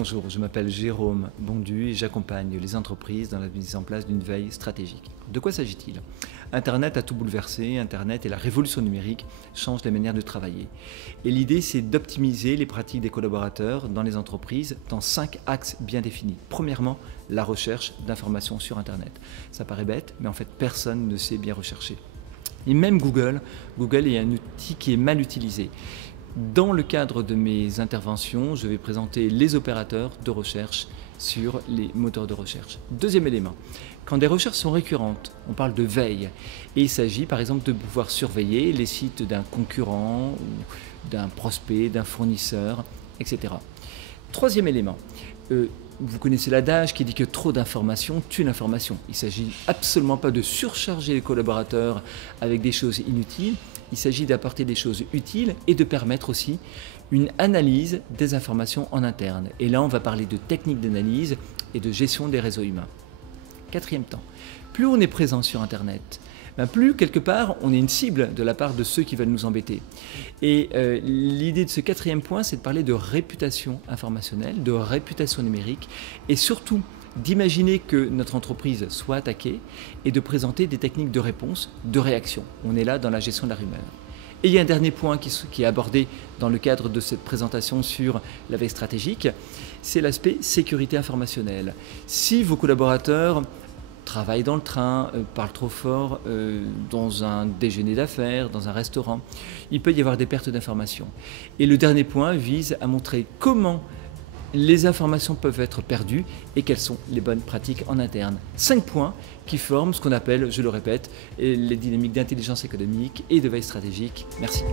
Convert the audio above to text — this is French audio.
Bonjour, je m'appelle Jérôme Bondu et j'accompagne les entreprises dans la mise en place d'une veille stratégique. De quoi s'agit-il? Internet a tout bouleversé, Internet et la révolution numérique changent la manière de travailler. Et l'idée, c'est d'optimiser les pratiques des collaborateurs dans les entreprises dans 5 axes bien définis. Premièrement, la recherche d'informations sur Internet. Ça paraît bête, mais en fait, personne ne sait bien rechercher. Et même Google est un outil qui est mal utilisé. Dans le cadre de mes interventions, je vais présenter les opérateurs de recherche sur les moteurs de recherche. Deuxième élément, quand des recherches sont récurrentes, on parle de veille. Et il s'agit par exemple de pouvoir surveiller les sites d'un concurrent, ou d'un prospect, d'un fournisseur, etc. Troisième élément, vous connaissez l'adage qui dit que trop d'informations tue l'information. Il ne s'agit absolument pas de surcharger les collaborateurs avec des choses inutiles. Il s'agit d'apporter des choses utiles et de permettre aussi une analyse des informations en interne. Et là, on va parler de techniques d'analyse et de gestion des réseaux humains. Quatrième temps, plus on est présent sur Internet, plus quelque part on est une cible de la part de ceux qui veulent nous embêter. Et l'idée de ce quatrième point, c'est de parler de réputation informationnelle, de réputation numérique et surtout d'imaginer que notre entreprise soit attaquée et de présenter des techniques de réponse, de réaction. On est là dans la gestion de la rumeur. Et il y a un dernier point qui est abordé dans le cadre de cette présentation sur la veille stratégique, c'est l'aspect sécurité informationnelle. Si vos collaborateurs travaillent dans le train, parlent trop fort dans un déjeuner d'affaires, dans un restaurant, il peut y avoir des pertes d'informations. Et le dernier point vise à montrer comment les informations peuvent être perdues et quelles sont les bonnes pratiques en interne. 5 points qui forment ce qu'on appelle, je le répète, les dynamiques d'intelligence économique et de veille stratégique. Merci.